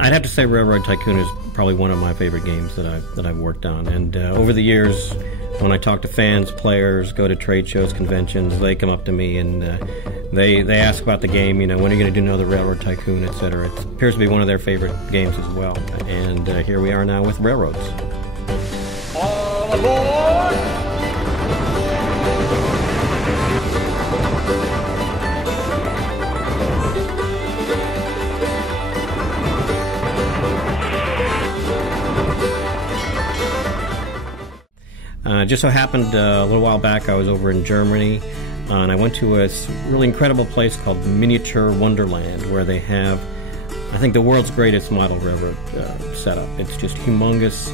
I'd have to say Railroad Tycoon is probably one of my favorite games that I've worked on. And over the years, when I talk to fans, players, go to trade shows, conventions, they come up to me and they ask about the game. When are you going to do another Railroad Tycoon, etc. It appears to be one of their favorite games as well. And here we are now with Railroads. All aboard! Just so happened a little while back I was over in Germany and I went to a really incredible place called Miniature Wonderland, where they have, I think, the world's greatest model railroad setup. It's just humongous.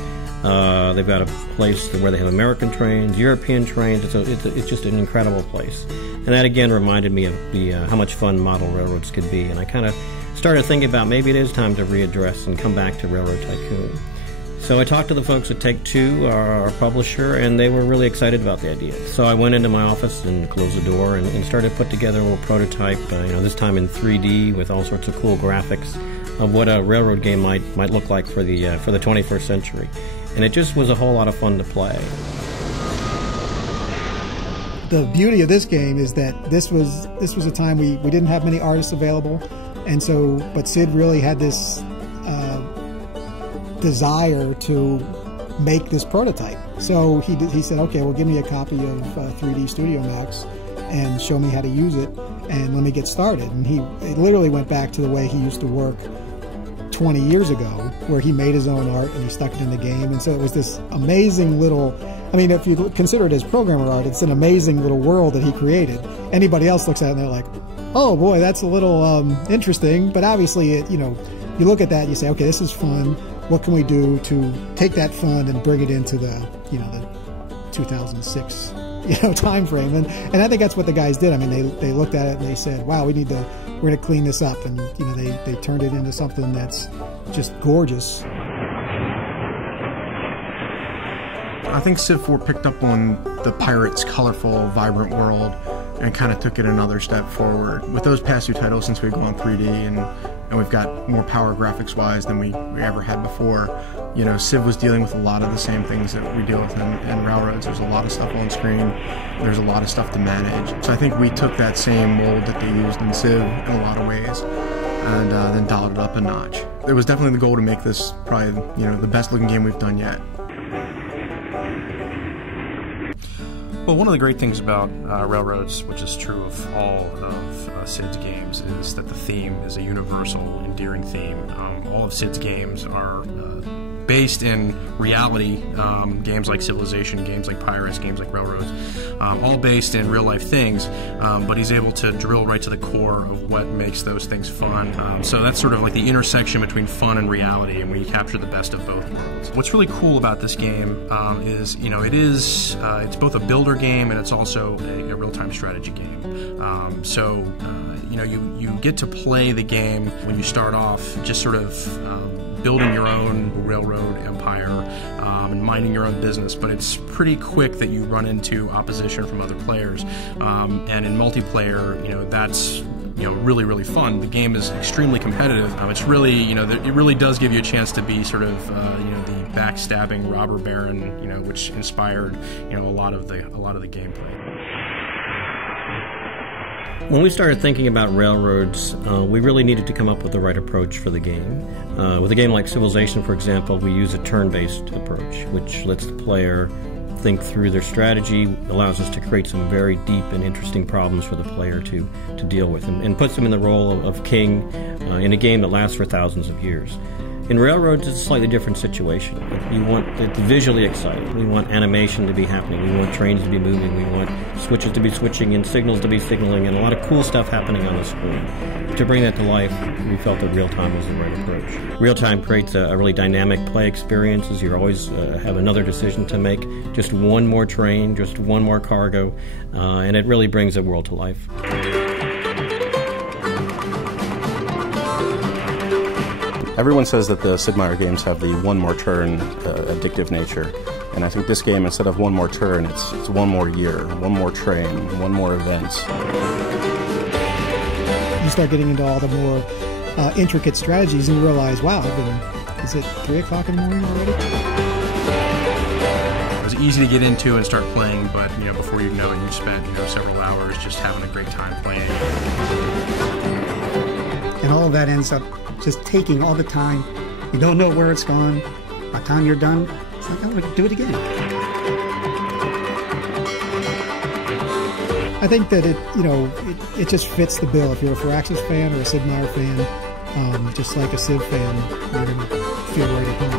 They've got a place where they have American trains, European trains. It's just an incredible place. And that again reminded me of how much fun model railroads could be. And I kind of started thinking about maybe it is time to readdress and come back to Railroad Tycoon. So I talked to the folks at Take-Two, our publisher, and they were really excited about the idea. So I went into my office and closed the door and started to put together a little prototype, this time in 3D with all sorts of cool graphics of what a railroad game might look like for the 21st century. And it just was a whole lot of fun to play. The beauty of this game is that this was a time we didn't have many artists available, and so but Sid really had this desire to make this prototype. So he said, okay, well, give me a copy of 3D Studio Max and show me how to use it and let me get started. And it literally went back to the way he used to work 20 years ago, where he made his own art and he stuck it in the game. And so it was this amazing little, I mean, if you consider it as programmer art, it's an amazing little world that he created. Anybody else looks at it and they're like, oh boy, that's a little interesting. But obviously, you look at that and you say, okay, this is fun. What can we do to take that fun and bring it into the 2006 time frame? And I think that's what the guys did. I mean, they looked at it and they said, wow, we're going to clean this up, and they turned it into something that's just gorgeous. I think Civ 4 picked up on the Pirates' colorful, vibrant world and kind of took it another step forward. With those past two titles, since we've gone 3D and we've got more power graphics-wise than we ever had before, Civ was dealing with a lot of the same things that we deal with in Railroads. There's a lot of stuff on screen. There's a lot of stuff to manage. So I think we took that same mold that they used in Civ in a lot of ways and then dialed it up a notch. It was definitely the goal to make this probably, the best-looking game we've done yet. Well, one of the great things about Railroads, which is true of all of Sid's games, is that the theme is a universal, endearing theme. All of Sid's games are based in reality, games like Civilization, games like Pirates, games like Railroads, all based in real-life things, but he's able to drill right to the core of what makes those things fun. So that's sort of like the intersection between fun and reality, and we capture the best of both worlds. What's really cool about this game is, it's both a builder game and it's also a real-time strategy game. You get to play the game when you start off just sort of building your own railroad empire and minding your own business, but it's pretty quick that you run into opposition from other players. And in multiplayer, that's really, really fun. The game is extremely competitive. It's really, it really does give you a chance to be sort of, the backstabbing robber baron, which inspired, a lot of the gameplay. When we started thinking about Railroads, we really needed to come up with the right approach for the game. With a game like Civilization, for example, we use a turn-based approach, which lets the player think through their strategy, allows us to create some very deep and interesting problems for the player to deal with, and puts them in the role of king in a game that lasts for thousands of years. In Railroads, it's a slightly different situation. You want it visually exciting. We want animation to be happening. We want trains to be moving. We want switches to be switching and signals to be signaling, and a lot of cool stuff happening on the screen. To bring that to life, we felt that real-time was the right approach. Real-time creates a really dynamic play experience, as you always have another decision to make, just one more train, just one more cargo, and it really brings the world to life. Everyone says that the Sid Meier games have the one more turn addictive nature, and I think this game, instead of one more turn, it's one more year, one more train, one more events. You start getting into all the more intricate strategies and realize, wow, is it 3 o'clock in the morning already? It was easy to get into and start playing, but before you know it, you've spent several hours just having a great time playing. And all of that ends up just taking all the time. You don't know where it's gone. By the time you're done, it's like, I want to do it again. I think that it just fits the bill. If you're a Firaxis fan or a Sid Meier fan, just like a Sid fan, you're going to feel right at home.